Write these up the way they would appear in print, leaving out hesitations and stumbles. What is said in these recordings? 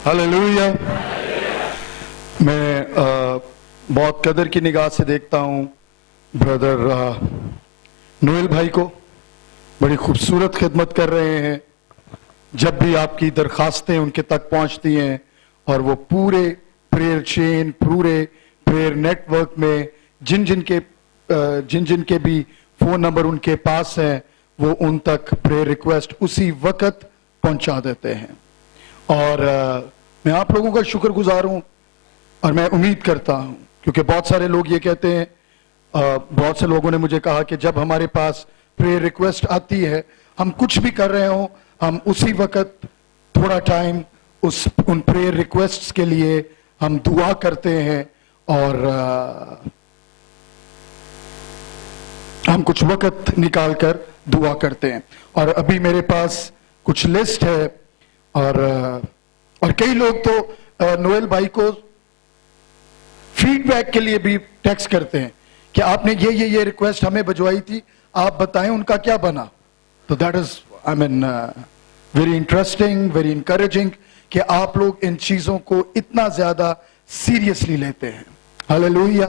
Hallelujah. मैं बहुत कदर की निगाह से देखता हूँ ब्रदर नोएल भाई को। बड़ी खूबसूरत खिदमत कर रहे हैं। जब भी आपकी दरखास्तें उनके तक पहुंचती हैं और वो पूरे प्रेयर चेन, पूरे प्रेयर नेटवर्क में जिन जिन के भी फोन नंबर उनके पास हैं, वो उन तक प्रेयर रिक्वेस्ट उसी वक्त पहुंचा देते हैं। और मैं आप लोगों का शुक्रगुजार हूं और मैं उम्मीद करता हूं, क्योंकि बहुत सारे लोग ये कहते हैं, बहुत से लोगों ने मुझे कहा कि जब हमारे पास प्रेयर रिक्वेस्ट आती है, हम कुछ भी कर रहे हो, हम उसी वक्त थोड़ा टाइम उन प्रेयर रिक्वेस्ट्स के लिए हम दुआ करते हैं और हम कुछ वक्त निकाल कर दुआ करते हैं। और अभी मेरे पास कुछ लिस्ट है और कई लोग तो नोएल भाई को फीडबैक के लिए भी टेक्स्ट करते हैं कि आपने ये रिक्वेस्ट हमें भिजवाई थी, आप बताएं उनका क्या बना। तो that is very interesting, very encouraging कि आप लोग इन चीजों को इतना ज्यादा सीरियसली लेते हैं। हालेलुया।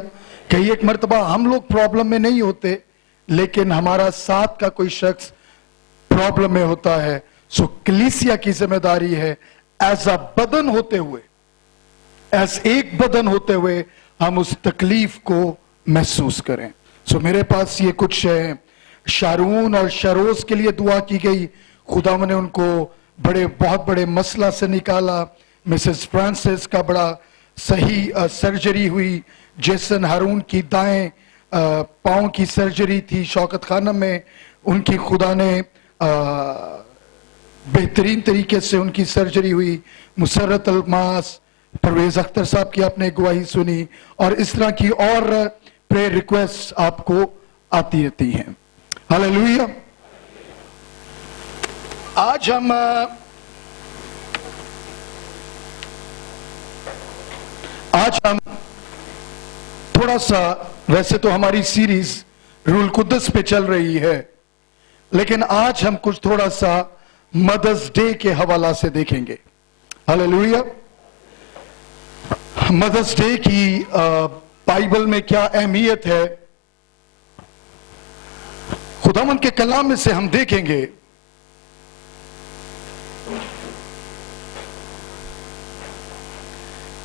कई एक मर्तबा हम लोग प्रॉब्लम में नहीं होते, लेकिन हमारा साथ का कोई शख्स प्रॉब्लम में होता है। सो कलीसिया की जिम्मेदारी है एज अ बदन होते हुए, एज एक बदन होते हुए हम उस तकलीफ को महसूस करें। सो मेरे पास ये कुछ है। शारून और शरोज के लिए दुआ की गई, खुदा ने उनको बहुत बड़े मसला से निकाला। मिसेस फ्रांसिस का बड़ा सही सर्जरी हुई। जेसन हारून की दाएं पांव की सर्जरी थी शौकत खानम में, उनकी खुदा ने बेहतरीन तरीके से उनकी सर्जरी हुई। मुसर्रत अलमास, परवेज अख्तर साहब की आपने गवाही सुनी, और इस तरह की और प्रेयर रिक्वेस्ट आपको आती रहती हैं। हालेलुया। आज हम थोड़ा सा, वैसे तो हमारी सीरीज रूल कुद्दस पे चल रही है, लेकिन आज हम कुछ थोड़ा सा मदर्स डे के हवाला से देखेंगे। हालेलुया। मदर्स डे की बाइबल में क्या अहमियत है, खुदावंद के कलाम में से हम देखेंगे।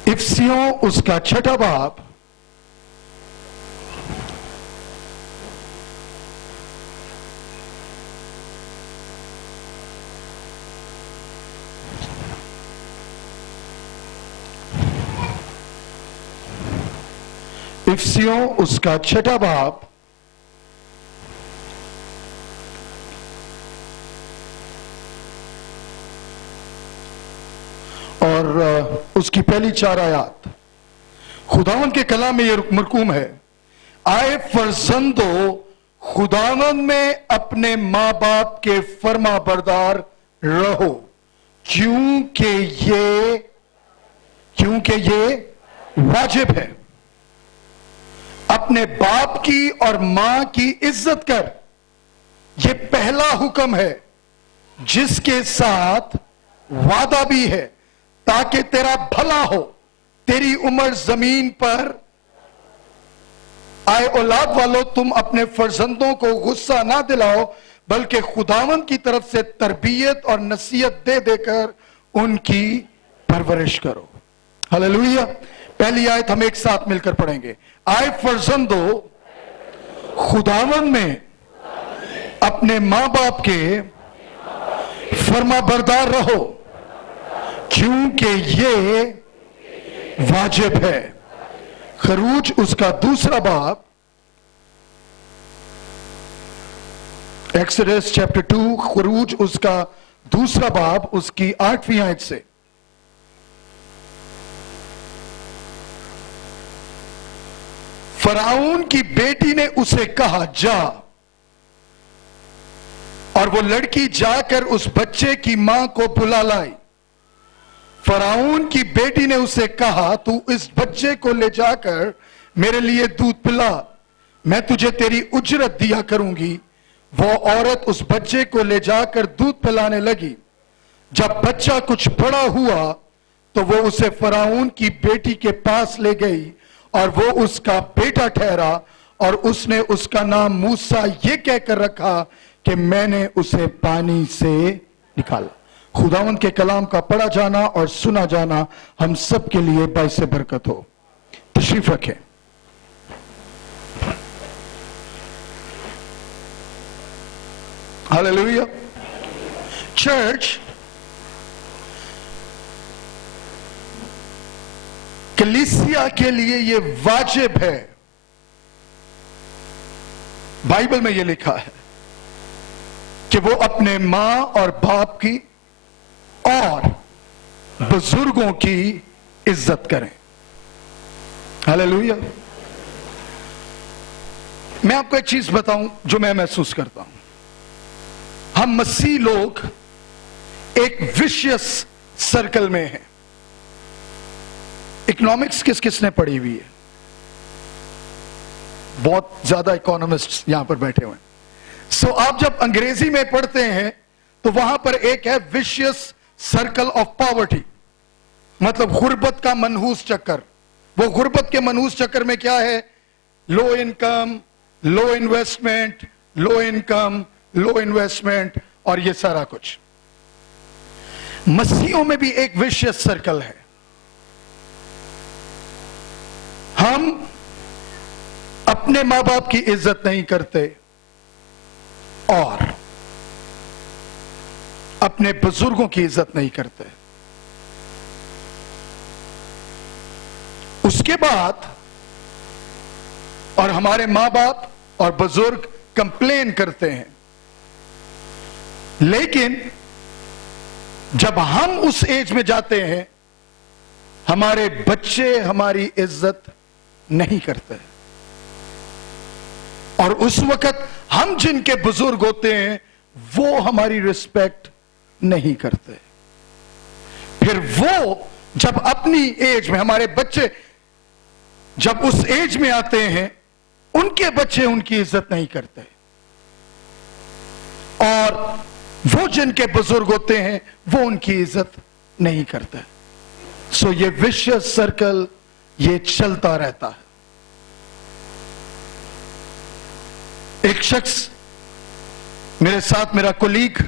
इफिसियों उसका 6वां बाब इफिसियों उसका 6वां बाब और उसकी पहली 4 आयत खुदावंद के कलाम में ये मरकूम है, आए फर्जंदो खुदावंद में अपने माँ बाप के फर्मा बरदार रहो, क्योंकि ये वाजिब है। अपने बाप की और मां की इज्जत कर, ये पहला हुक्म है जिसके साथ वादा भी है, ताकि तेरा भला हो। तेरी उम्र जमीन पर आए औलाद वालों, तुम अपने फर्जंदों को गुस्सा ना दिलाओ, बल्कि खुदावंद की तरफ से तरबियत और नसीहत दे देकर उनकी परवरिश करो। हालेलुया। पहली आयत हम एक साथ मिलकर पढ़ेंगे। आए फर्जंदो खुदावंद में अपने मां बाप के फर्मा बरदार रहो, क्योंकि ये वाजिब है। खरूज उसका 2 बाब, एक्सोडस चैप्टर 2, खरूज उसका 2 बाब, उसकी 8वीं आयत से। फराउन की बेटी ने उसे कहा, जा। और वो लड़की जाकर उस बच्चे की मां को बुला लाई। फराउन की बेटी ने उसे कहा, तू इस बच्चे को ले जाकर मेरे लिए दूध पिला, मैं तुझे तेरी उजरत दिया करूंगी। वो औरत उस बच्चे को ले जाकर दूध पिलाने लगी। जब बच्चा कुछ बड़ा हुआ تو وہ اسے فرعون کی بیٹی کے پاس لے گئی اور وہ اس کا بیٹا ٹھہرا اور اس نے اس کا نام موسیٰ یہ کہہ کر رکھا کہ میں نے اسے پانی سے نکالا. خداوند کے کلام کا پڑھا جانا اور سنا جانا ہم سب کے لیے باعث برکت ہو. تشریف رکھیں. ہاللیلویا. چرچ، کلیسیا کے لیے یہ واجب ہے. بائبل میں یہ لکھا ہے کہ وہ اپنے ماں اور باپ کی اور بزرگوں کی عزت کریں. ہاللیلویا. میں آپ کو ایک چیز بتاؤں جو میں محسوس کرتا ہوں. ہم مسیح لوگ ایک وشیس سرکل میں ہیں. اکنامکس کس کس نے پڑھی ہوئی ہے؟ بہت زیادہ اکانومسٹ یہاں پر بیٹھے ہوئے ہیں. سو آپ جب انگریزی میں پڑھتے ہیں تو وہاں پر ایک ہے وشیس سرکل آف پاورٹی، مطلب غربت کا منحوس چکر. وہ غربت کے منحوس چکر میں کیا ہے؟ لو انکم، لو انویسٹمنٹ، لو انکم، لو انویسٹمنٹ اور یہ سارا کچھ. مسیحوں میں بھی ایک وشیس سرکل ہے. ہم اپنے ماں باپ کی عزت نہیں کرتے اور اپنے بزرگوں کی عزت نہیں کرتے. اس کے بعد اور ہمارے ماں باپ اور بزرگ کمپلین کرتے ہیں. لیکن جب ہم اس ایج میں جاتے ہیں ہمارے بچے ہماری عزت نہیں کرتے اور اس وقت ہم جن کے بزرگ ہوتے ہیں وہ ہماری رسپیکٹ نہیں کرتے. پھر وہ جب اپنی ایج میں، ہمارے بچے جب اس ایج میں آتے ہیں ان کے بچے ان کی عزت نہیں کرتے اور وہ جن کے بزرگ ہوتے ہیں وہ ان کی عزت نہیں کرتے. سو یہ وشیس سرکل یہ چلتا رہتا ہے. ایک شخص میرے ساتھ، میرا کولیگ،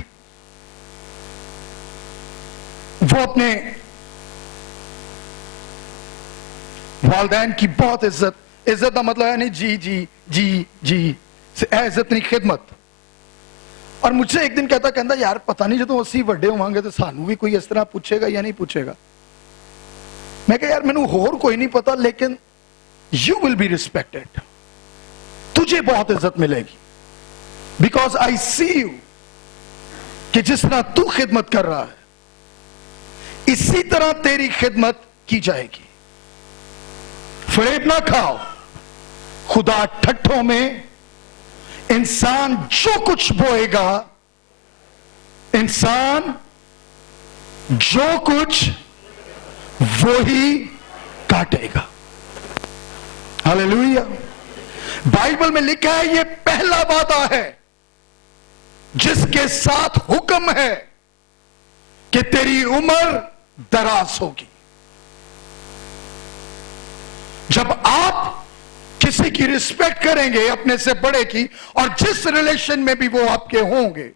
وہ اپنے والدین کی بہت عزت کا مطلب ہے نہیں جی جی جی جی عزت نہیں، خدمت. اور مجھ سے ایک دن کہتا یار پتہ نہیں جدوں اسی وڈے ہوں گے تو سانو بھی کوئی اس طرح پوچھے گا یا نہیں پوچھے گا. میں کہا یار مینوں ہور کوئی نہیں پتا لیکن یو ول بی ریسپیکٹڈ، تجھے بہت عزت ملے گی بیکاز آئی سی یو کہ جس طرح تو خدمت کر رہا ہے اسی طرح تیری خدمت کی جائے گی. فریب نہ کھاؤ. خدا ٹھٹھوں میں انسان جو کچھ بوئے گا، انسان جو کچھ وہی کاٹے گا. ہاللیلویا. بائبل میں لکھا ہے یہ پہلا وعدہ ہے جس کے ساتھ حکم ہے کہ تیری عمر دراز ہوگی. جب آپ کسی کی رسپیکٹ کریں گے اپنے سے بڑے کی، اور جس ریلیشن میں بھی وہ آپ کے ہوں گے،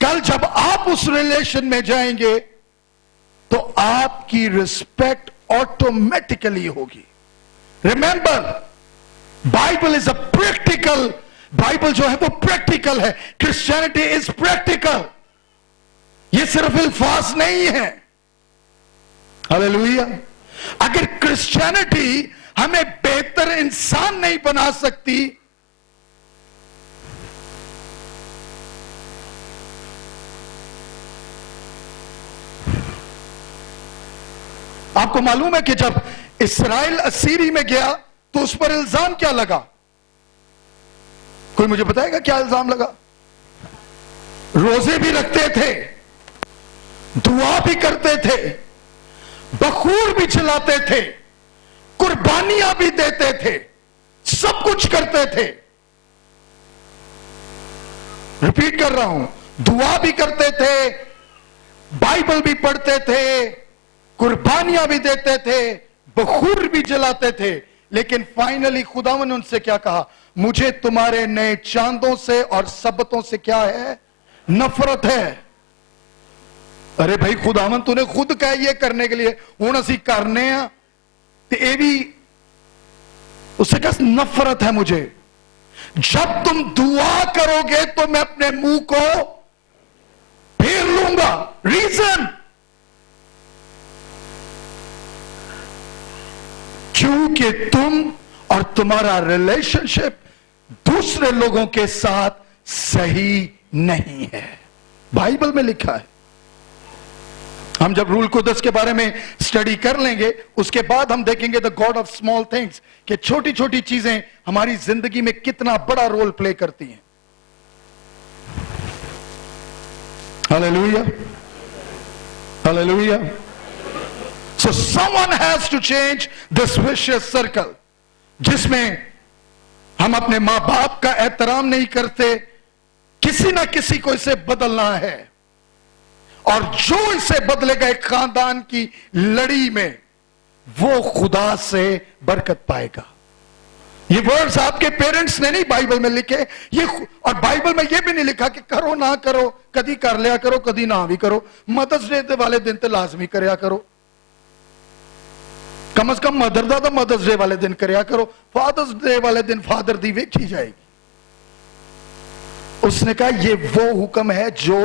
کل جب آپ اس ریلیشن میں جائیں گے تو آپ کی رسپیکٹ آٹومیٹیکلی ہوگی. Remember, Bible is a practical, Bible جو ہے وہ پریکٹیکل ہے. Christianity is practical. یہ صرف الفاظ نہیں ہے. ہاللیلویا. اگر کرسچینٹی ہمیں بہتر انسان نہیں بنا سکتی آپ کو معلوم ہے کہ جب اسرائیل اسیری میں گیا تو اس پر الزام کیا لگا؟ کوئی مجھے بتائے گا کیا الزام لگا؟ روزے بھی رکھتے تھے، دعا بھی کرتے تھے، بخور بھی چلاتے تھے، قربانیاں بھی دیتے تھے، سب کچھ کرتے تھے. ریپیٹ کر رہا ہوں، دعا بھی کرتے تھے، بائبل بھی پڑھتے تھے، कुर्बानियां भी देते थे, बखूर भी जलाते थे, लेकिन फाइनली खुदावन ने उनसे क्या कहा? मुझे तुम्हारे नए चांदों से और सबतों से क्या है? नफरत है। अरे भाई खुदावन तूने खुद कहा ये करने के लिए, हुण असी करने आ ते ये भी उससे कहा नफरत है मुझे। जब तुम दुआ करोगे तो मैं अपने मुंह को फेर लूंगा। रीजन, क्योंकि तुम और तुम्हारा रिलेशनशिप दूसरे लोगों के साथ सही नहीं है। बाइबल में लिखा है। हम जब रूल कुदस के बारे में स्टडी कर लेंगे, उसके बाद हम देखेंगे the God of small things, कि छोटी छोटी चीजें हमारी जिंदगी में कितना बड़ा रोल प्ले करती हैं। Hallelujah, hallelujah. So someone has to change this vicious circle, जिसमें हम अपने मां बाप का एहतराम नहीं करते। किसी ना किसी को इसे बदलना है, और जो इसे बदलेगा एक खानदान की लड़ी में, वो खुदा से बरकत पाएगा। ये वर्ड्स आपके पेरेंट्स ने नहीं बाइबल में लिखे, ये, और बाइबल में ये भी नहीं लिखा कि करो ना करो, कदी कर लिया करो, कदी ना भी करो। मदर्स डे वाले दिन तो लाजमी करया करो, कम से कम मदर दा मदर्स डे वाले दिन करया करो, फादर्स डे वाले दिन फादर दी वेखी जाएगी। उसने कहा ये वो हुक्म है जो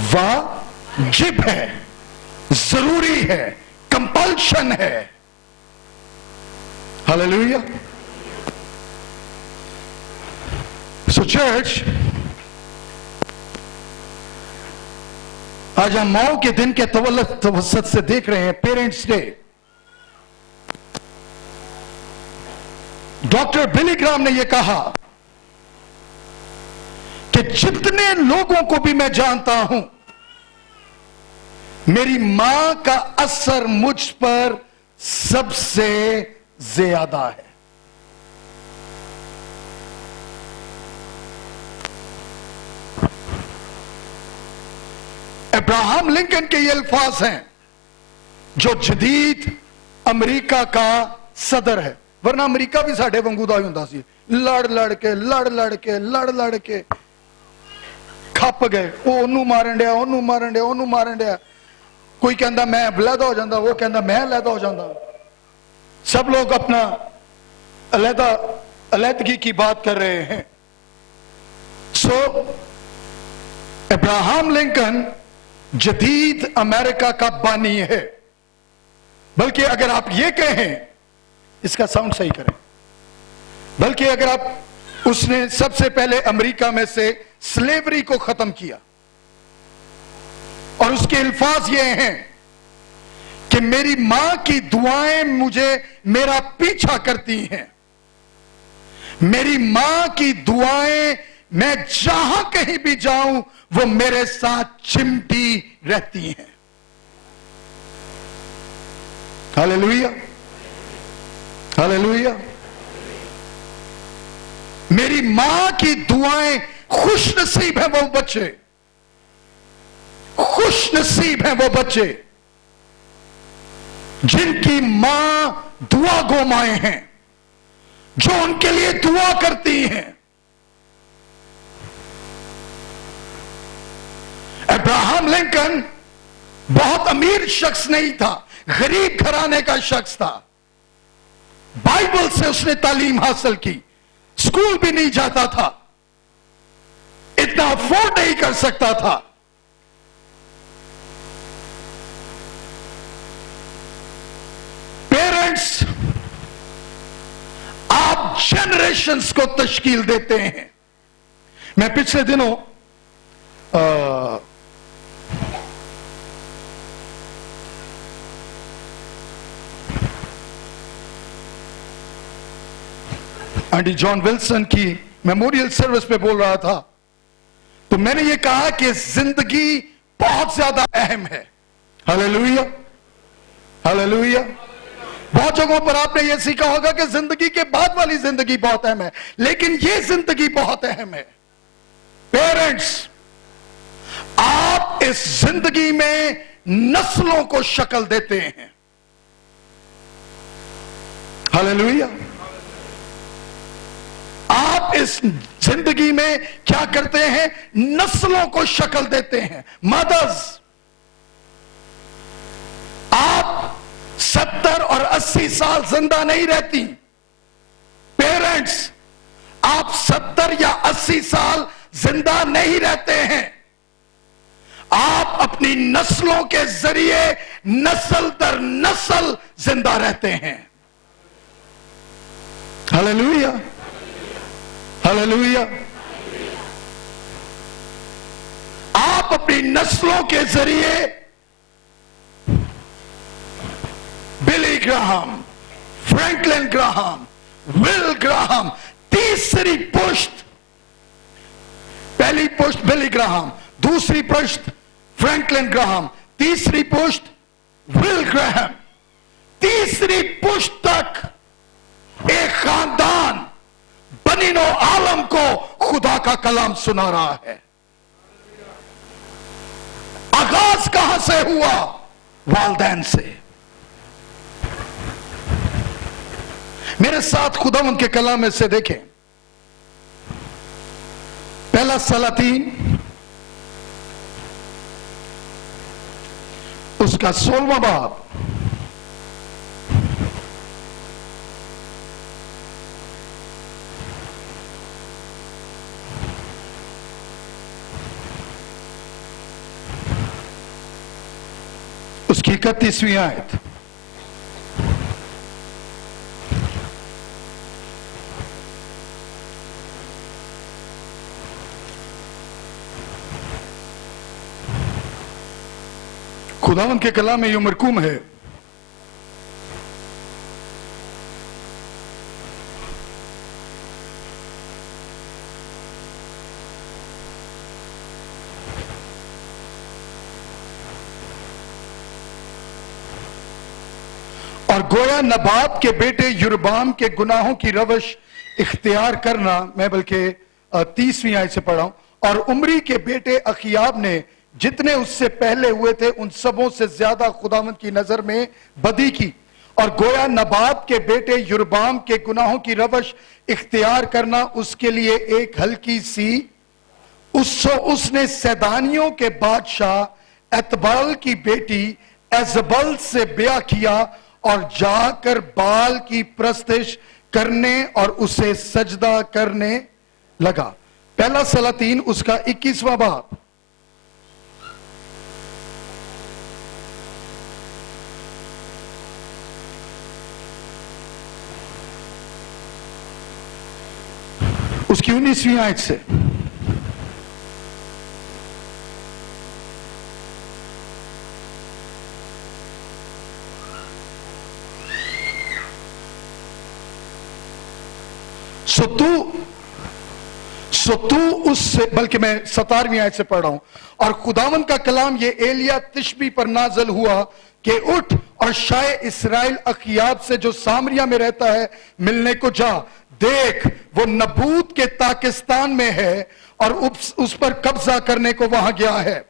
वाजिब है, जरूरी है, कंपल्शन है। हालेलुया। सो चर्च, आज हम माओ के दिन के तवसत से देख रहे हैं पेरेंट्स डे। डॉक्टर बिली ग्राम ने यह कहा कि जितने लोगों को भी मैं जानता हूं, मेरी मां का असर मुझ पर सबसे ज्यादा है। अब्राहम लिंकन के ये अल्फाज हैं, जो जदीद अमेरिका का सदर है। वरना अमेरिका भी साढ़े वांगू दा ही हुंदा सी, लड़ लड़ के खप गए। ओनू मारन दिया, ओनू मारन दिया, ओनू मारन दिया। कोई कहता मैं अलहदा हो जाता, वो कहता मैं अलहदा हो जाता। सब लोग अपना अलहदगी की बात कर रहे हैं। सो अब्राहम लिंकन जदीद अमेरिका का बानी है। बल्कि अगर आप ये कहें, इसका साउंड सही करें, बल्कि अगर आप, उसने सबसे पहले अमेरिका में से स्लेवरी को खत्म किया, और उसके अल्फाज ये हैं कि मेरी मां की दुआएं मुझे मेरा पीछा करती हैं। मेरी मां की दुआएं, मैं जहां कहीं भी जाऊं वो मेरे साथ चिमटी रहती हैं। Hallelujah, hallelujah. मेरी मां की दुआएं, खुश नसीब है वो बच्चे, खुश नसीब है वो बच्चे जिनकी मां दुआ गो माएं हैं, जो उनके लिए दुआ करती हैं। अब्राहम लिंकन बहुत अमीर शख्स नहीं था, गरीब घराने का शख्स था। बाइबल से उसने तालीम हासिल की, स्कूल भी नहीं जाता था, इतना अफोर्ड नहीं कर सकता था। पेरेंट्स, आप जनरेशंस को तश्कील देते हैं। मैं पिछले दिनों आंटी जॉन विल्सन की मेमोरियल सर्विस पे बोल रहा था, तो मैंने ये कहा कि जिंदगी बहुत ज्यादा अहम है। Hallelujah, hallelujah. बहुत जगहों पर आपने ये सीखा होगा कि जिंदगी के बाद वाली जिंदगी बहुत अहम है, लेकिन ये जिंदगी बहुत अहम है। पेरेंट्स, آپ اس زندگی میں نسلوں کو شکل دیتے ہیں. ہاللیلویہ. آپ اس زندگی میں کیا کرتے ہیں؟ نسلوں کو شکل دیتے ہیں. مدرز، آپ 70 اور 80 سال زندہ نہیں رہتی. پیرنٹس، آپ 70 یا 80 سال زندہ نہیں رہتے ہیں. آپ اپنی نسلوں کے ذریعے نسل در نسل زندہ رہتے ہیں. ہاللیلویہ، ہاللیلویہ. آپ اپنی نسلوں کے ذریعے بلی گراہم، فرینکلن گراہم، ول گراہم، تیسری پشت، پہلی پشت بلی گراہم، دوسری پشت فرینکلن گراہم، تیسری پشت ول گراہم، تیسری پشت تک ایک خاندان بنی نوع عالم کو خدا کا کلام سنا رہا ہے. آغاز کہاں سے ہوا؟ والدین سے. میرے ساتھ خداوند کے کلام میں سے دیکھیں، پہلا سلاطین اس کا 16واں باب، اس کی 31ویں آیت. خداوند کے کلام میں یہ مرقوم ہے، اور گویا نبات کے بیٹے یربام کے گناہوں کی روش اختیار کرنا، میں بلکہ 30ویں آیت سے پڑھا ہوں، اور عمری کے بیٹے اخیاب نے جتنے اس سے پہلے ہوئے تھے ان سبوں سے زیادہ خداوند کی نظر میں بدی کی. اور گویا نبات کے بیٹے یربام کے گناہوں کی روش اختیار کرنا اس کے لیے ایک ہلکی سی، اس نے سیدانیوں کے بادشاہ اتبال کی بیٹی ایزبل سے بیعہ کیا اور جا کر بال کی پرستش کرنے اور اسے سجدہ کرنے لگا. پہلا سلاطین اس کا 21واں باب. اس کی 19ویں آیت سے. سو تو اس سے، بلکہ میں 17ویں آیت سے پڑھ رہا ہوں، اور خداوند کا کلام یہ ایلیا تشبی پر نازل ہوا کہ اٹھ اور شاہ اسرائیل اخیاب سے جو سامریہ میں رہتا ہے ملنے کو جا. دیکھ وہ نبوت کے پاکستان میں ہے اور اس پر قبضہ کرنے کو وہاں گیا ہے.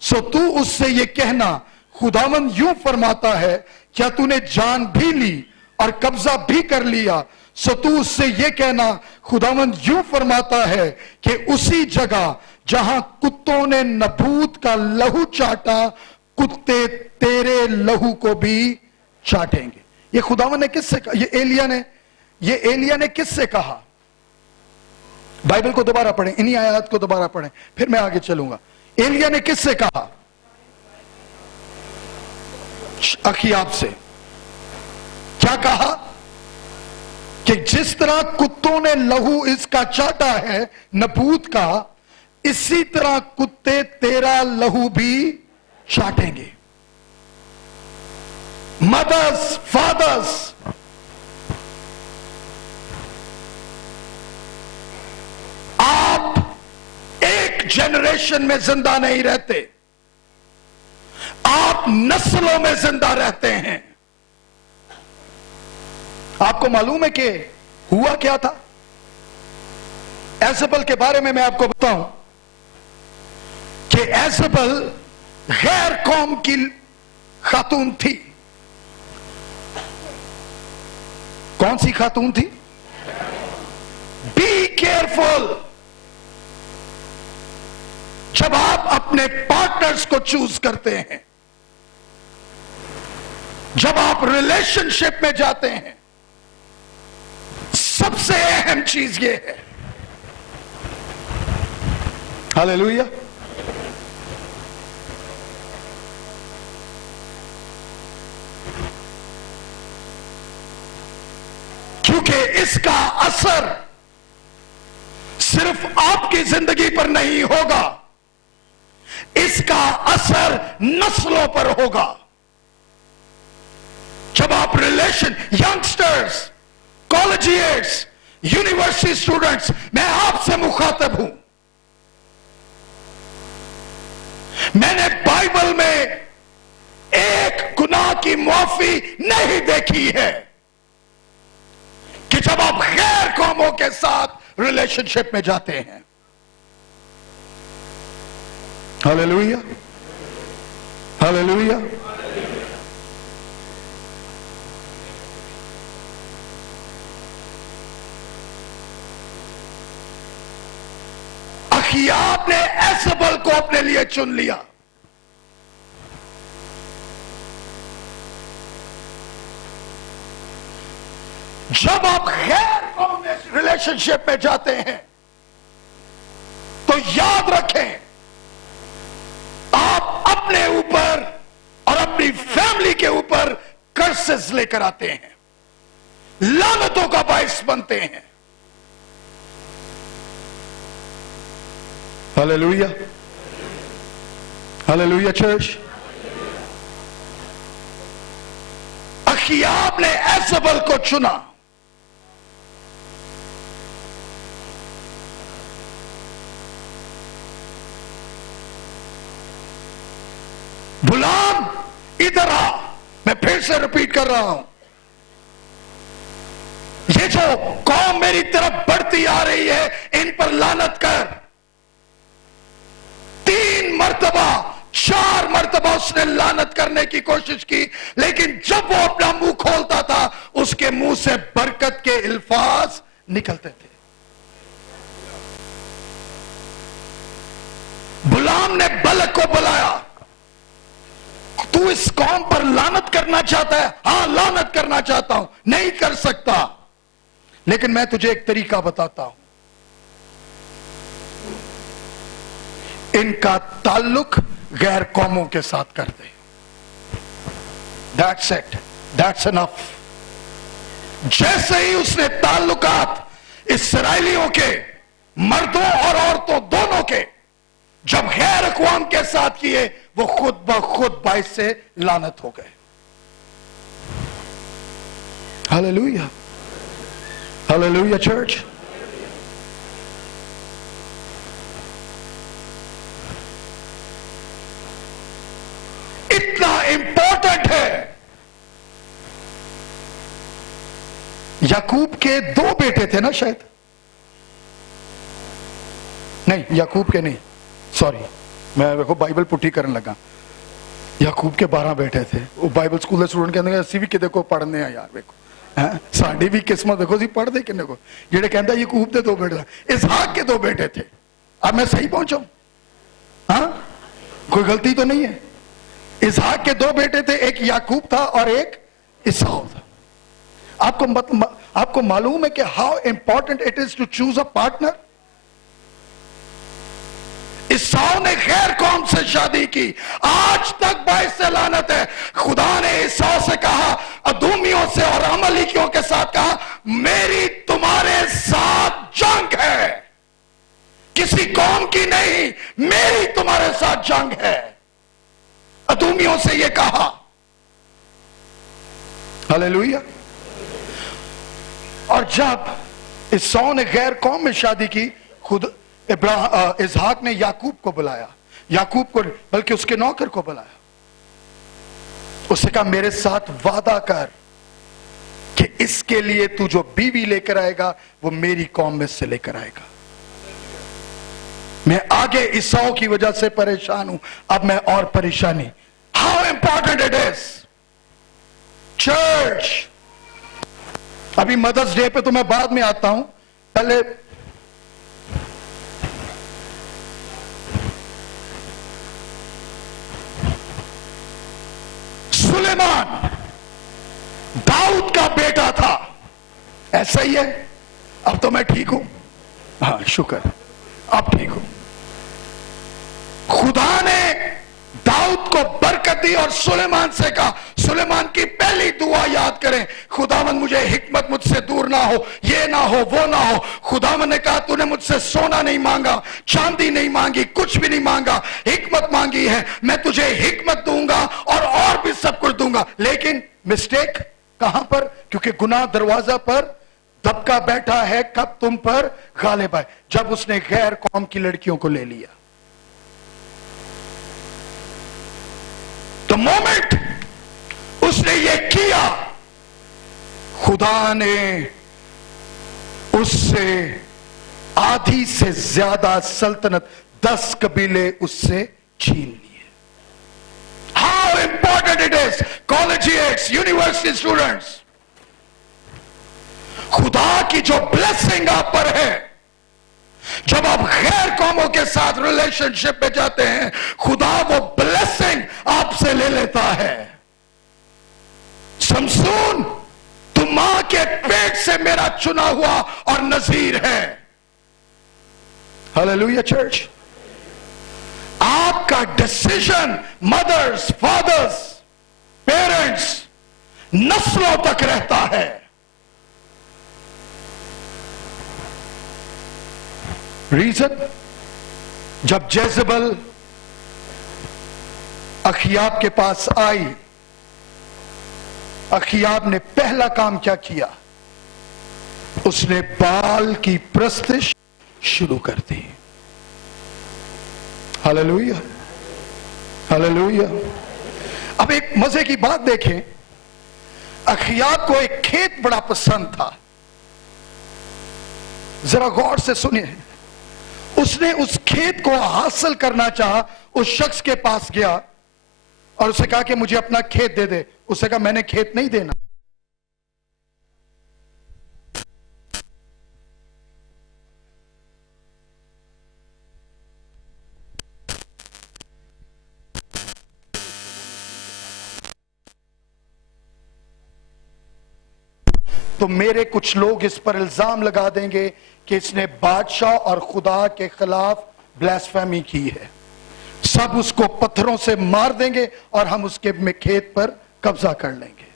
سو تو اس سے یہ کہنا، خداوند یوں فرماتا ہے، کیا تو نے جان بھی لی اور قبضہ بھی کر لیا؟ سو تو اس سے یہ کہنا، خداوند یوں فرماتا ہے کہ اسی جگہ جہاں کتوں نے نبوت کا لہو چاٹا، کتے تیرے لہو کو بھی چاٹیں گے. یہ خداوند نے کس سے کہا؟ یہ ایلیا نے کس سے کہا؟ بائبل کو دوبارہ پڑھیں، انہی آیات کو دوبارہ پڑھیں، پھر میں آگے چلوں گا. ایلیا نے کس سے کہا؟ اخیاب سے. کیا کہا؟ کہ جس طرح کتوں نے لہو اس کا چاٹا ہے نبوت کا، اسی طرح کتے تیرا لہو بھی چاٹیں گے. مدرز، فادرز، آپ ایک جنریشن میں زندہ نہیں رہتے، آپ نسلوں میں زندہ رہتے ہیں. آپ کو معلوم ہے کہ ہوا کیا تھا؟ ایزبل کے بارے میں آپ کو بتاؤں. کہ ایزبل غیر قوم کی خاتون تھی. کون سی خاتون تھی؟ Be careful. جب آپ اپنے پارٹنرز کو چوز کرتے ہیں، جب آپ ریلیشن شپ میں جاتے ہیں، سب سے اہم چیز یہ ہے، ہاللیلویا، کیونکہ اس کا اثر صرف آپ کی زندگی پر نہیں ہوگا، اس کا اثر نسلوں پر ہوگا. جب آپ ریلیشن، ینگسٹرز، کالجیٹس، یونیورسٹی اسٹوڈنٹس، میں آپ سے مخاطب ہوں. میں نے بائبل میں ایک گناہ کی معافی نہیں دیکھی ہے کہ جب آپ غیر قوموں کے ساتھ ریلیشن شپ میں جاتے ہیں. ہاللیلویا، ہاللیلویا. اخیاب نے ایزبل کو اپنے لیے چن لیا. جب آپ غیر قوم میں ریلیشن شپ میں جاتے ہیں تو یاد رکھیں، آپ اپنے اوپر اور اپنی فیملی کے اوپر کرسز لے کر آتے ہیں، لعنتوں کا باعث بنتے ہیں. ہاللیلویا، ہاللیلویا چرچ. اخیاب نے ایزبل کو چنا. غلام ادھر آ. میں پھر سے ریپیٹ کر رہا ہوں، یہ جو قوم میری طرف بڑھتی آ رہی ہے، ان پر لعنت کر. 3 مرتبہ 4 مرتبہ اس نے لعنت کرنے کی کوشش کی، لیکن جب وہ اپنا منہ کھولتا تھا اس کے منہ سے برکت کے الفاظ نکلتے تھے. غلام نے بلک کو بلایا، تو اس قوم پر لعنت کرنا چاہتا ہے؟ ہاں لعنت کرنا چاہتا ہوں. نہیں کر سکتا، لیکن میں تجھے ایک طریقہ بتاتا ہوں. ان کا تعلق غیر قوموں کے ساتھ کر دے. That's it. That's enough. جیسے ہی اس نے تعلقات اسرائیلیوں کے، مردوں اور عورتوں دونوں کے، جب غیر اقوام کے ساتھ کیے، وہ خود بخود باعث سے لعنت ہو گئے. ہاللیلویا، ہاللیلویا چرچ. اتنا امپورٹنٹ ہے. یعقوب کے 2 بیٹے تھے نا شاید، نہیں یعقوب کے نہیں، سوری میں دیکھو بائبل پٹھی کرنے لگا. یعقوب کے 12 بیٹے تھے. وہ بائبل سکول دے سٹوڈنٹ کہندے اسی بھی کدے کو پڑھنے ہیں یار. دیکھو ساڈی بھی قسمت دیکھو سی پڑھ دے کنے کو. جڑے کہندا یعقوب دے 2 بیٹے، اسحاق کے 2 بیٹے تھے. اب میں صحیح پہنچا ہوں؟ ہاں کوئی غلطی تو نہیں ہے؟ اسحاق کے 2 بیٹے تھے، ایک یعقوب تھا اور ایک عیسیٰ تھا. آپ کو معلوم ہے کہ how important it is to choose a partner. عیسیٰ نے غیر قوم سے شادی کی، آج تک باعث لعنت ہے. خدا نے عیسیٰ سے کہا، ادومیوں سے اور عملیکیوں کے ساتھ کہا، میری تمہارے ساتھ جنگ ہے، کسی قوم کی نہیں، میری تمہارے ساتھ جنگ ہے. ادومیوں سے یہ کہا. ہاللیلویا. اور جب عیسیٰ نے غیر قوم میں شادی کی، خود اسحاق نے یعقوب کو بلایا، یعقوب کو بلکہ اس کے نوکر کو بلایا. اس سے کہا میرے ساتھ وعدہ کر کہ اس کے لیے تو جو بیوی لے کر آئے گا وہ میری قوم میں سے لے کر آئے گا. मैं आगे ईसाओं की वजह से परेशान हूं, अब मैं और परेशानी. How important it is, church. अभी मदर्स डे पे तो मैं बाद में आता हूं, पहले सुलेमान दाऊद का बेटा था, ऐसा ही है. अब तो मैं ठीक हूं, हाँ शुक्र, अब ठीक हूं. खुदा ने दाऊद को बरकत दी और सुलेमान से कहा, सुलेमान की पहली दुआ याद करें, खुदावंद मुझे हिकमत मुझसे दूर ना हो, ये ना हो वो ना हो. खुदावंद ने कहा तूने मुझसे सोना नहीं मांगा, चांदी नहीं मांगी, कुछ भी नहीं मांगा, हिकमत मांगी है, मैं तुझे हिकमत दूंगा और भी सब कुछ दूंगा. लेकिन मिस्टेक कहां पर? क्योंकि गुनाह दरवाजा पर दबका बैठा है, कब तुम पर गालिब आए, जब उसने गैर कौम की लड़कियों को ले लिया. The moment उसने ये किया, खुदा ने उससे आधी से ज्यादा सल्तनत, 10 कबीले उससे छीन लिए. How important it is, collegiates, university students. खुदा की जो ब्लेसिंग आप पर है, जब आप गैर कौमों के साथ रिलेशनशिप में जाते हैं, खुदा वो ब्लेसिंग आपसे ले लेता है. समसून, तुम मां के पेट से मेरा चुना हुआ और नजीर है. Hallelujah church. आपका डिसीजन मदर्स, फादर्स, पेरेंट्स, नस्लों तक रहता है. रीजन, जब जेजबल अखियाब के पास आई, अखियाब ने पहला काम क्या किया? उसने बाल की प्रस्तिश शुरू कर दी. Hallelujah, hallelujah. अब एक मजे की बात देखें, अखियाब को एक खेत बड़ा पसंद था. जरा गौर से सुनिए. उसने उस खेत को हासिल करना चाहा, उस शख्स के पास गया और उसे कहा कि मुझे अपना खेत दे दे. उसने कहा मैंने खेत नहीं देना. तो मेरे कुछ लोग इस पर इल्जाम लगा देंगे कि इसने बादशाह और खुदा के खिलाफ ब्लास्फेमी की है. सब उसको पत्थरों से मार देंगे और हम उसके खेत पर कब्जा कर लेंगे.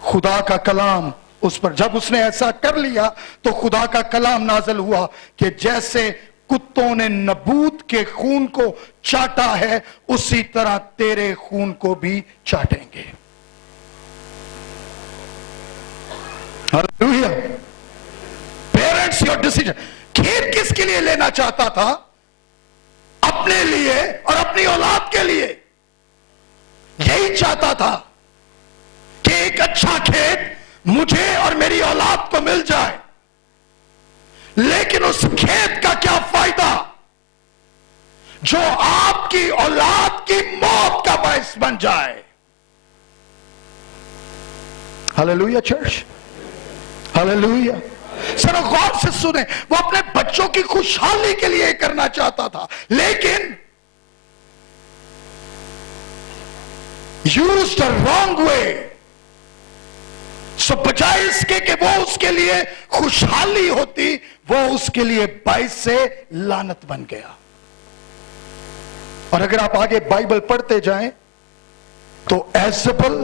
खुदा का कलाम उस पर, जब उसने ऐसा कर लिया तो खुदा का कलाम नाज़िल हुआ कि जैसे कुत्तों ने नबूत के खून को चाटा है, उसी तरह तेरे खून को भी चाटेंगे. हालेलुया. Parents, your decision. खेत किसके लिए लेना चाहता था? अपने लिए और अपनी औलाद के लिए. यही चाहता था कि एक अच्छा खेत मुझे और मेरी औलाद को मिल जाए. लेकिन उस खेत का क्या फायदा जो आपकी औलाद की मौत का बायस बन जाए. Hallelujah church, hallelujah. सर गौर से सुने, वो अपने बच्चों की खुशहाली के लिए करना चाहता था, लेकिन यूज्ड द रॉन्ग वे. सो बजाय इसके कि वो उसके लिए खुशहाली होती, वो उसके लिए बाइस से लानत बन गया. और अगर आप आगे बाइबल पढ़ते जाएं तो एजबल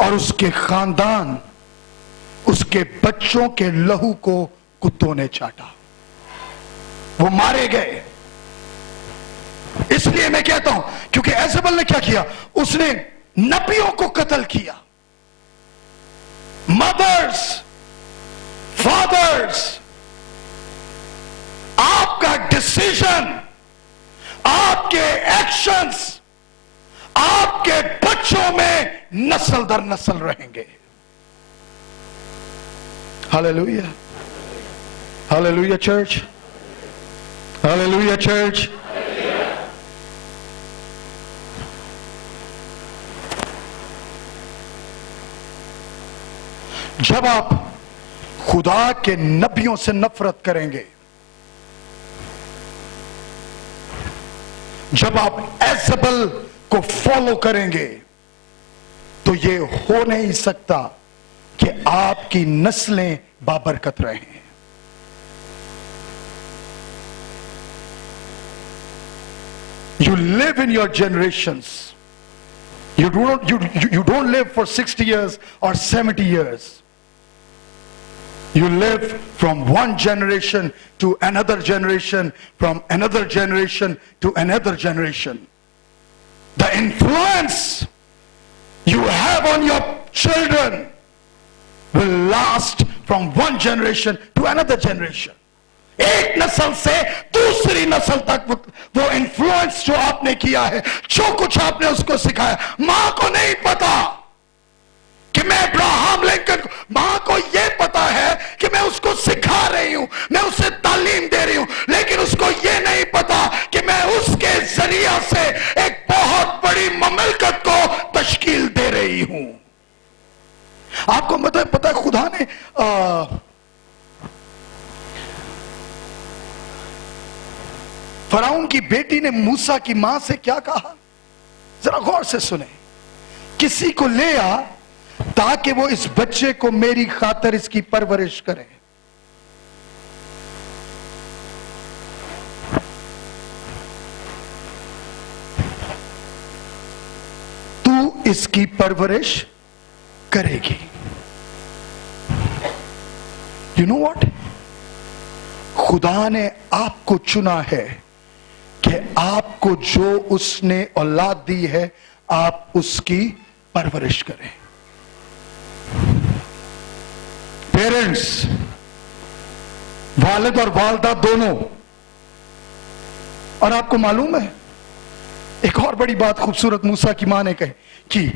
और उसके खानदान, उसके बच्चों के लहू को कुत्तों ने चाटा, वो मारे गए. इसलिए मैं कहता हूं, क्योंकि एजबल ने क्या किया? उसने नबियों को कत्ल किया. मदर्स, फादर्स, आपका डिसीजन, आपके एक्शंस आपके बच्चों में नस्ल दर नस्ल रहेंगे. Hallelujah, hallelujah church. Hallelujah, church. जब आप खुदा के नबियों से नफरत करेंगे, जब आप एज़ेबल को फॉलो करेंगे, तो ये हो नहीं सकता कि आपकी नस्लें बाबरकत रहें. You live in your generations. You don't live for 60 years or 70 years. You live from one generation to another generation, from another generation to another generation. The influence you have on your children will last from one generation to another generation. एक नस्ल से दूसरी नस्ल तक वो influence जो आपने किया है, जो कुछ आपने उसको सिखाया, मां को नहीं पता कि मैं अब्राहम लिंकन, मां को ये पता है कि मैं उसको सिखा रही हूं, मैं उसे तालीम दे रही हूं, लेकिन उसको ये नहीं पता कि मैं उसके जरिया से एक बहुत बड़ी ममलकत को तश्कील दे रही हूं. आपको पता है खुदा ने फराउन की बेटी ने मूसा की मां से क्या कहा? जरा गौर से सुने. किसी को ले आ ताकि वो इस बच्चे को मेरी खातिर इसकी परवरिश करे. तू इसकी परवरिश करेगी. You know what? खुदा ने आपको चुना है कि आपको जो उसने औलाद दी है आप उसकी परवरिश करें. पेरेंट्स, वालिद और वालदा दोनों. और आपको मालूम है एक और बड़ी बात खूबसूरत मूसा की मां ने कही कि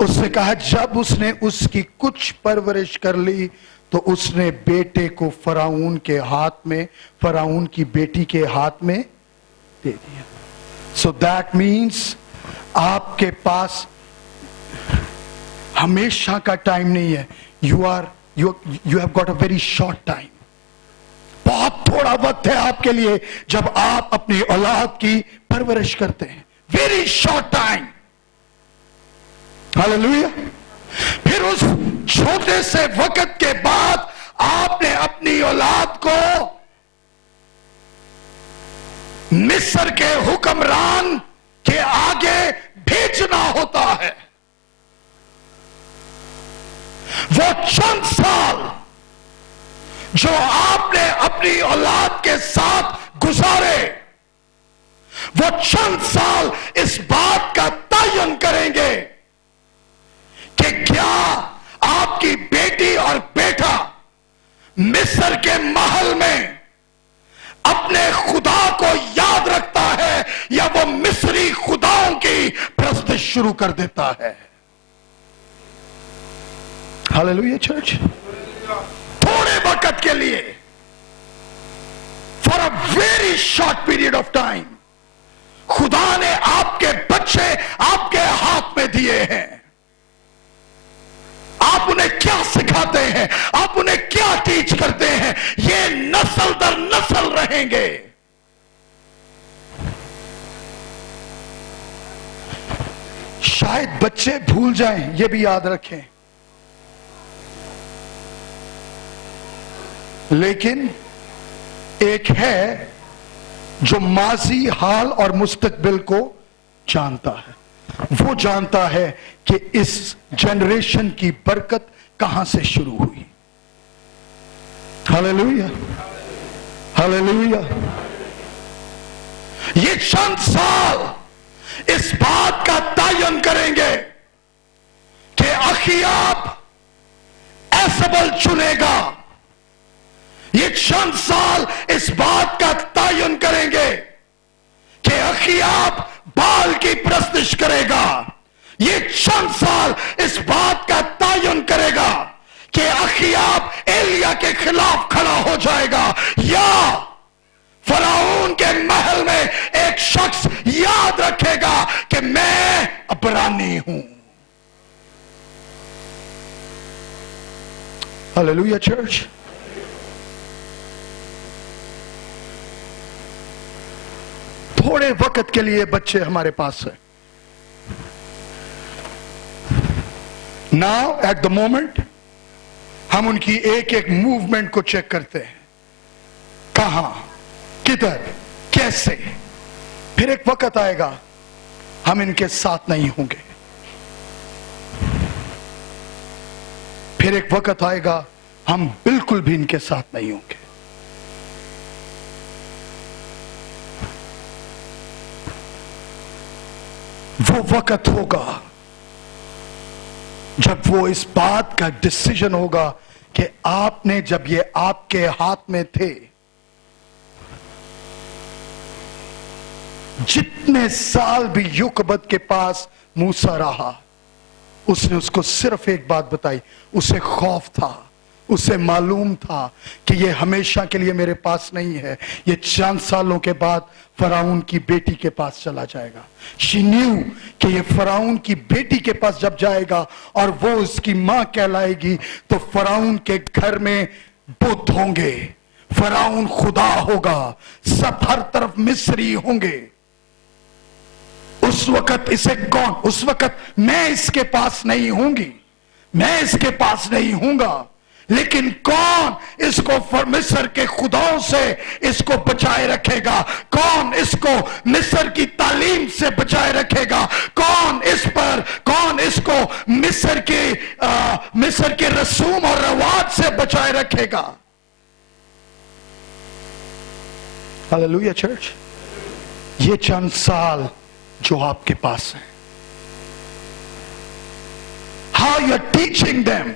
उसने कहा जब उसने उसकी कुछ परवरिश कर ली तो उसने बेटे को फराउन के हाथ में, फराउन की बेटी के हाथ में दे दिया. सो दैट मीन्स आपके पास हमेशा का टाइम नहीं है. you have got a very short time. बहुत थोड़ा वक्त है आपके लिए जब आप अपनी औलाद की परवरिश करते हैं. Very short time. हालेलुया. फिर उस छोटे से वक्त के बाद आपने अपनी औलाद को मिस्र के हुक्मरान के आगे भेजना होता है. वो चंद साल जो आपने अपनी औलाद के साथ गुजारे, वो चंद साल इस बात का तयन करेंगे कि क्या आपकी बेटी और बेटा मिस्र के महल में अपने खुदा को याद रखता है या वो मिस्री खुदाओं की परस्तिश शुरू कर देता है. Hallelujah church. थोड़े वक्त के लिए, for a very short period of time, खुदा ने आपके बच्चे आपके हाथ में दिए हैं. आप उन्हें क्या सिखाते हैं, आप उन्हें क्या टीच करते हैं, ये नस्ल दर नस्ल रहेंगे. शायद बच्चे भूल जाएं, ये भी याद रखें, लेकिन एक है जो माजी, हाल और मुस्तकबिल को जानता है. वो जानता है कि इस जनरेशन की बरकत कहां से शुरू हुई. Hallelujah, hallelujah. ये चंद साल इस बात का तयन करेंगे कि अखियाब एसेबल चुनेगा. ये चंद साल इस बात का तयन करेंगे कि अखियाब बाल की परस्तिश करेगा. ये चंद साल इस बात का तयन करेगा कि अखियाब एलिया के खिलाफ खड़ा हो जाएगा, या फराउन के महल में एक शख्स याद रखेगा कि मैं अबरानी हूं. Hallelujah church. थोड़े वक्त के लिए बच्चे हमारे पास है. नाउ एट द मोमेंट हम उनकी एक एक मूवमेंट को चेक करते हैं. कहां, किधर, कैसे. फिर एक वक्त आएगा हम इनके साथ नहीं होंगे. फिर एक वक्त आएगा हम बिल्कुल भी इनके साथ नहीं होंगे. वो वक्त होगा जब वो इस बात का डिसीजन होगा कि आपने, जब ये आपके हाथ में थे, जितने साल भी युकबत के पास मूसा रहा, उसने उसको सिर्फ एक बात बताई. उसे खौफ था, उसे मालूम था कि ये हमेशा के लिए मेरे पास नहीं है, ये चंद सालों के बाद फराउन की बेटी के पास चला जाएगा. शी न्यू कि ये फराउन की बेटी के पास जब जाएगा और वो उसकी मां कहलाएगी तो फराउन के घर में बुत होंगे, फराउन खुदा होगा, सब हर तरफ मिस्री होंगे. उस वक्त इसे कौन, उस वक्त मैं इसके पास नहीं होंगी, मैं इसके पास नहीं हूंगा, लेकिन कौन इसको मिस्र के खुदाओं से इसको बचाए रखेगा? कौन इसको मिस्र की तालीम से बचाए रखेगा? कौन इसको मिस्र के रसूम और रवाज से बचाए रखेगा? Hallelujah church. ये चंद साल जो आपके पास है, how you are teaching them.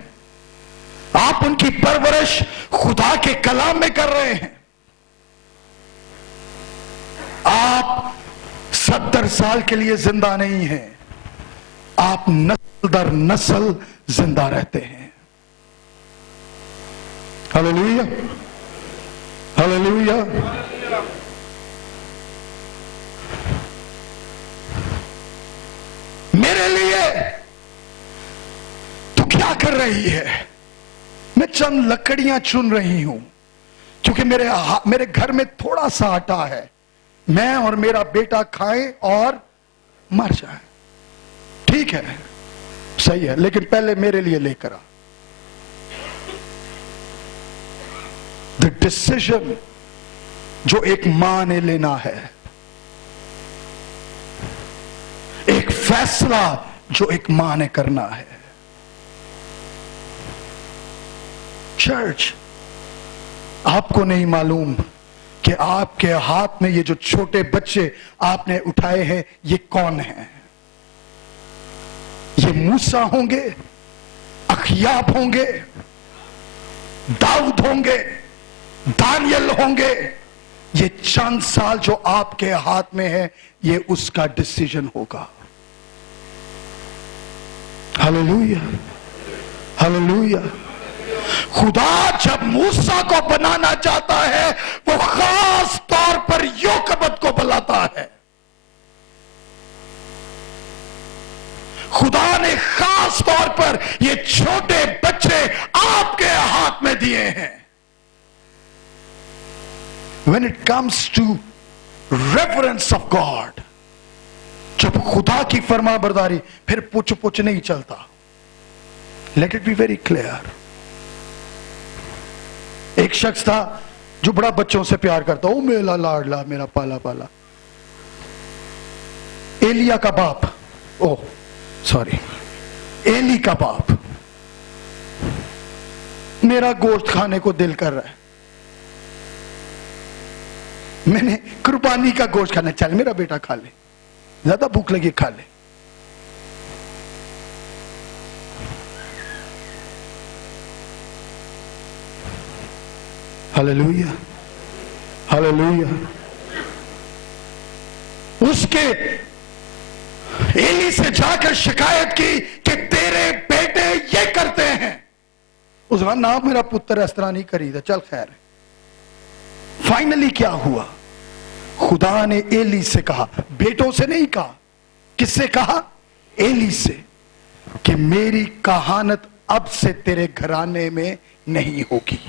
आप उनकी परवरिश खुदा के कलाम में कर रहे हैं. आप 70 साल के लिए जिंदा नहीं हैं, आप नस्ल दर नस्ल जिंदा रहते हैं. Hallelujah, hallelujah. मेरे लिए तू क्या कर रही है? मैं चंद लकड़ियां चुन रही हूं क्योंकि मेरे घर में थोड़ा सा आटा है, मैं और मेरा बेटा खाएं और मर जाए. ठीक है, सही है, लेकिन पहले मेरे लिए लेकर आ. द डिसीजन जो एक मां ने लेना है, एक फैसला जो एक मां ने करना है. चर्च, आपको नहीं मालूम कि आपके हाथ में ये जो छोटे बच्चे आपने उठाए हैं, ये कौन हैं? ये मूसा होंगे, अखयाब होंगे, दाऊद होंगे, दानियल होंगे. ये चंद साल जो आपके हाथ में है, ये उसका डिसीजन होगा. Hallelujah, hallelujah. खुदा जब मूसा को बनाना चाहता है, वो खास तौर पर योकबत को बुलाता है. खुदा ने खास तौर पर ये छोटे बच्चे आपके हाथ में दिए हैं. When it comes to reverence of God, जब खुदा की फरमाबरदारी, फिर पुछ नहीं चलता. Let it be very clear. एक शख्स था जो बड़ा बच्चों से प्यार करता. ओ मेरा लाडला, मेरा पाला पाला. एलिया का बाप, एली का बाप, मेरा गोश्त खाने को दिल कर रहा है, मैंने कुर्बानी का गोश्त खाना. चल मेरा बेटा खा ले, ज्यादा भूख लगी खा ले. Hallelujah, hallelujah. उसके एली से जाकर शिकायत की कि तेरे बेटे ये करते हैं. उसने कहा ना, मेरा पुत्र इस तरह नहीं करी था. चल खैर. फाइनली क्या हुआ? खुदा ने एली से कहा, बेटों से नहीं कहा, किससे कहा? एली से, कि मेरी कहानत अब से तेरे घराने में नहीं होगी।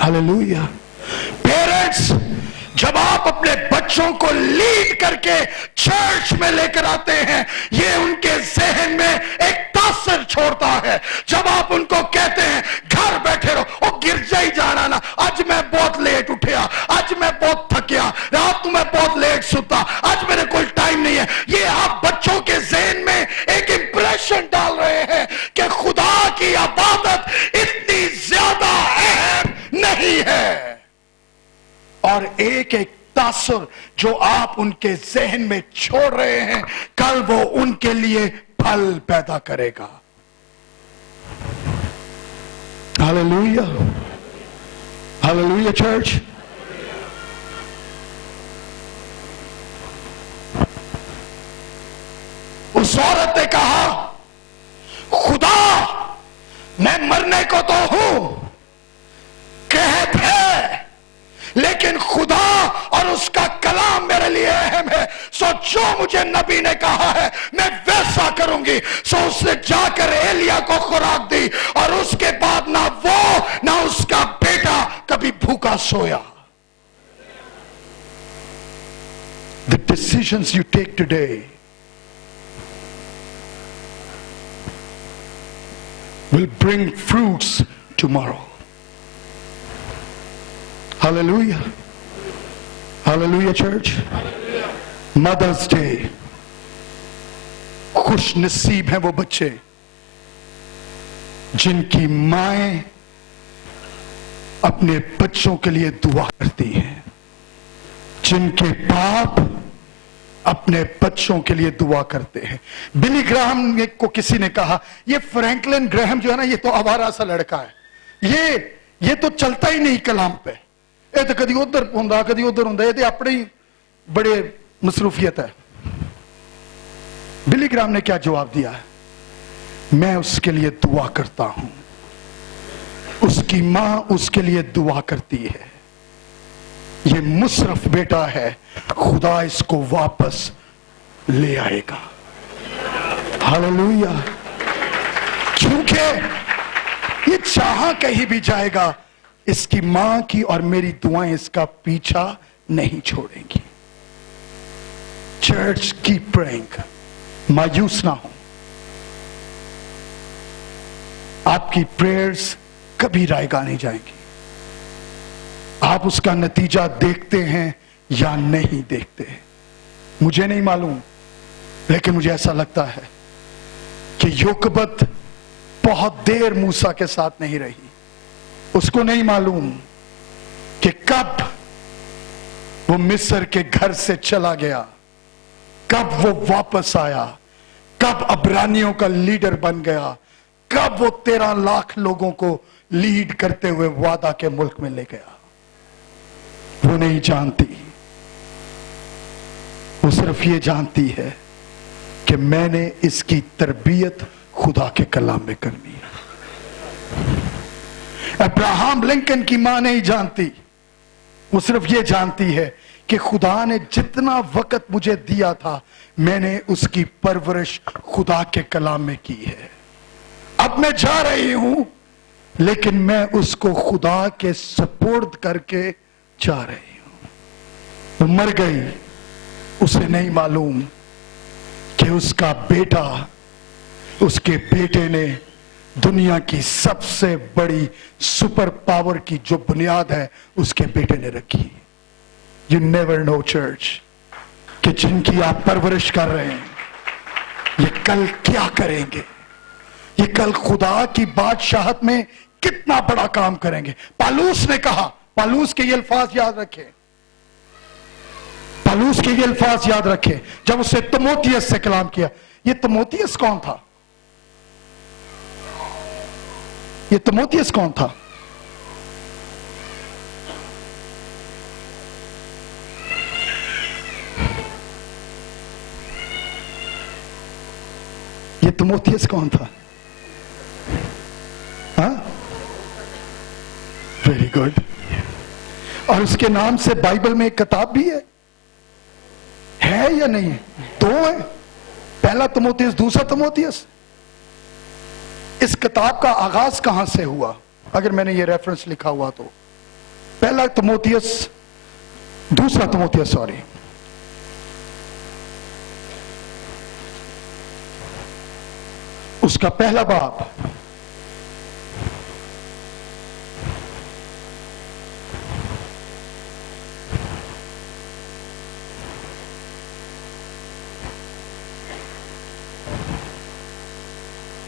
हालेलुया। पेरेंट्स, जब आप अपने बच्चों को लीड करके चर्च में लेकर आते हैं, ये उनके जहन में एक तासर छोड़ता है। जब आप उनको कहते हैं घर बैठे रहो, ओ गिरजा ही जाना ना, आज मैं बहुत लेट उठा, आज मैं बहुत थकिया, रात को मैं बहुत लेट सुता, आज मेरे कोई टाइम नहीं है, ये आप बच्चों के जहन में एक इंप्रेशन डाल रहे हैं कि खुदा की इबादत इतनी ज्यादा अहम नहीं है। और एक एक तासुर जो आप उनके जहन में छोड़ रहे हैं, कल वो उनके लिए फल पैदा करेगा। Hallelujah, hallelujah church. उस औरत ने कहा, खुदा, मैं मरने को तो हूं, कहते हैं, लेकिन खुदा और उसका कलाम मेरे लिए अहम है। सो जो मुझे नबी ने कहा है मैं वैसा करूंगी। सो उसने जाकर एलिया को खुराक दी, और उसके बाद ना वो ना उसका बेटा कभी भूखा सोया। The decisions you take today will bring fruits tomorrow. Hallelujah. Hallelujah church. Mother's Day. खुश नसीब हैं वो बच्चे जिनकी माएं अपने बच्चों के लिए दुआ करती हैं, जिनके बाप अपने बच्चों के लिए दुआ करते हैं। बिली ग्राहम को किसी ने कहा, ये फ्रैंकलिन ग्राहम जो है ना, ये तो आवारा सा लड़का है, ये तो चलता ही नहीं कलाम पे, ये तो कदी उधर होंदा कदी उधर होंदा, ये तो अपने ही बड़े मसरूफियत है। बिली ग्राहम ने क्या जवाब दिया है? मैं उसके लिए दुआ करता हूं, उसकी मां उसके लिए दुआ करती है, ये मुसरफ बेटा है, खुदा इसको वापस ले आएगा। हालेलुया। क्योंकि ये चाहा कहीं भी जाएगा, इसकी मां की और मेरी दुआएं इसका पीछा नहीं छोड़ेंगी। चर्च की प्रेइंग, मायूस ना हो, आपकी प्रेयर्स कभी रायगा नहीं जाएंगी। आप उसका नतीजा देखते हैं या नहीं देखते, मुझे नहीं मालूम, लेकिन मुझे ऐसा लगता है कि योकबत बहुत देर मूसा के साथ नहीं रही। उसको नहीं मालूम कि कब वो मिस्र के घर से चला गया, कब वो वापस आया, कब अब्रानियों का लीडर बन गया, कब वो 13 लाख लोगों को लीड करते हुए वादा के मुल्क में ले गया। वो नहीं जानती, वो सिर्फ ये जानती है कि मैंने इसकी तरबियत खुदा के कलाम में करनी है। अब्राहम लिंकन की मां नहीं जानती, वो सिर्फ ये जानती है कि खुदा ने जितना वक्त मुझे दिया था, मैंने उसकी परवरिश खुदा के कलाम में की है। अब मैं जा रही हूं, लेकिन मैं उसको खुदा के सपुर्द करके जा रही हूं। वो मर गई, उसे नहीं मालूम कि उसका बेटा, उसके बेटे ने दुनिया की सबसे बड़ी सुपर पावर की जो बुनियाद है उसके बेटे ने रखी। यू नेवर नो चर्च कि जिनकी आप परवरिश कर रहे हैं ये कल क्या करेंगे, ये कल खुदा की बादशाहत में कितना बड़ा काम करेंगे। पालूस ने कहा, पालूस के ये अल्फाज याद रखे, पालूस के ये अल्फाज याद रखे जब उससे तिमोथियस से कलाम किया। ये तिमोथियस कौन था? ये तिमोथियस कौन था? ये तिमोथियस कौन था? हाँ, वेरी गुड। और उसके नाम से बाइबल में एक किताब भी है या नहीं? दो है, पहला तिमोथियस, दूसरा तिमोथियस। इस किताब का आगाज कहां से हुआ? अगर मैंने ये रेफरेंस लिखा हुआ तो पहला तिमोथियस, दूसरा तिमोथियस, सॉरी, उसका पहला बाब,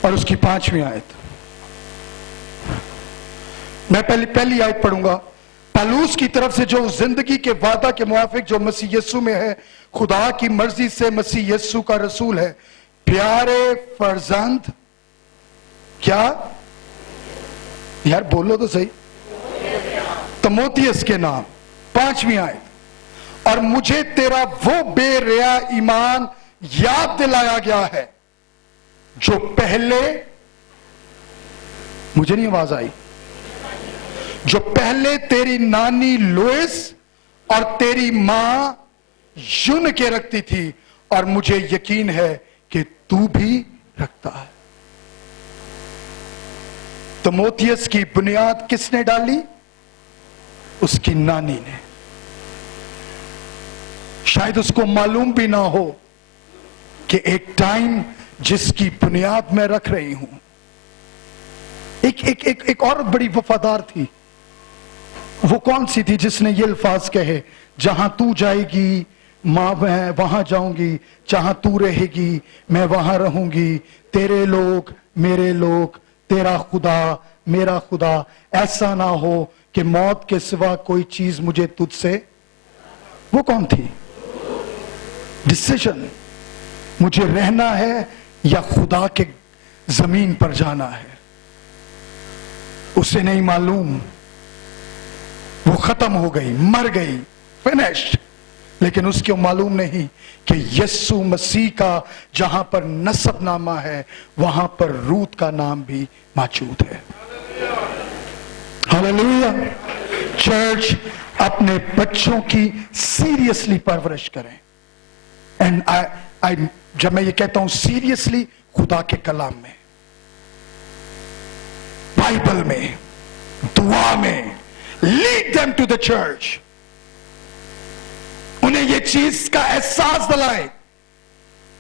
और उसकी 5वीं आयत। मैं पहली आयत पढ़ूंगा। पौलुस की तरफ से जो जिंदगी के वादा के मुआफिक जो मसीह यीशु में है, खुदा की मर्जी से मसीह यीशु का रसूल है, प्यारे फर्जंद, क्या यार बोलो तो सही, तिमोथियस के नाम, 5वीं आयत। और मुझे तेरा वो बेरिया ईमान याद दिलाया गया है जो पहले, मुझे नहीं आवाज आई, जो पहले तेरी नानी लोइस और तेरी मां यून के रखती थी, और मुझे यकीन है कि तू भी रखता है। तिमोथियस की बुनियाद किसने डाली? उसकी नानी ने। शायद उसको मालूम भी ना हो कि एक टाइम जिसकी बुनियाद मैं रख रही हूं, एक और बड़ी वफादार थी। वो कौन सी थी जिसने ये अल्फाज कहे, जहां तू जाएगी मां मैं वहां जाऊंगी, जहां तू रहेगी मैं वहां रहूंगी, तेरे लोग मेरे लोग, तेरा खुदा मेरा खुदा, ऐसा ना हो कि मौत के सिवा कोई चीज मुझे तुझसे। वो कौन थी? डिसीजन, मुझे रहना है या खुदा के जमीन पर जाना है, उसे नहीं मालूम। वो खत्म हो गई, मर गई, फिनिश्ड। लेकिन उसको मालूम नहीं कि यीशु मसीह का जहां पर नसबनामा है, वहां पर रूत का नाम भी मौजूद है। हालेलुया। चर्च, अपने बच्चों की सीरियसली परवरिश करें। एंड आई जब मैं ये कहता हूं सीरियसली, खुदा के कलाम में, बाइबल में, दुआ में, lead them to the church. उन्हें ये चीज का एहसास दिलाए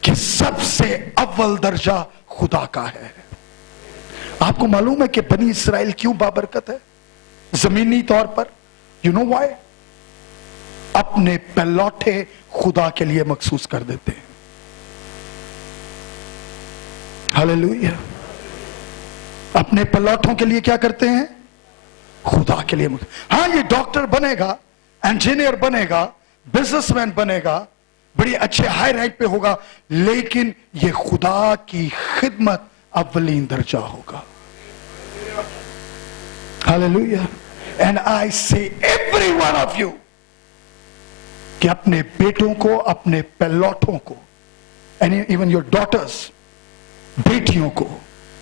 कि सबसे अव्वल दर्जा खुदा का है। आपको मालूम है कि बनी इसराइल क्यों बाबरकत है जमीनी तौर पर? You know why? अपने पलौठे खुदा के लिए मखसूस कर देते हैं। हालेलुया। अपने पलौठों के लिए क्या करते हैं? खुदा के लिए। हाँ, ये डॉक्टर बनेगा, इंजीनियर बनेगा, बिजनेसमैन बनेगा, बड़ी अच्छे हाई रैंक पे होगा, लेकिन ये खुदा की खिदमत अव्वलीन दर्जा होगा। हालेलुया। एंड आई से एवरी वन ऑफ यू कि अपने बेटों को, अपने पलौठों को, एंड इवन योर डॉटर्स, बेटियों को,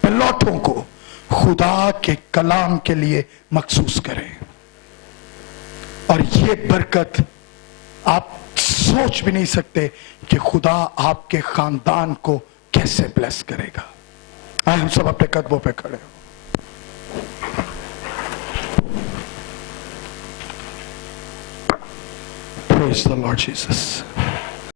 पलौठों को खुदा के कलाम के लिए मखसूस करें। और ये बरकत आप सोच भी नहीं सकते कि खुदा आपके खानदान को कैसे ब्लेस करेगा। आए हम सब अपने कदमों पे खड़े हो। Praise the Lord Jesus.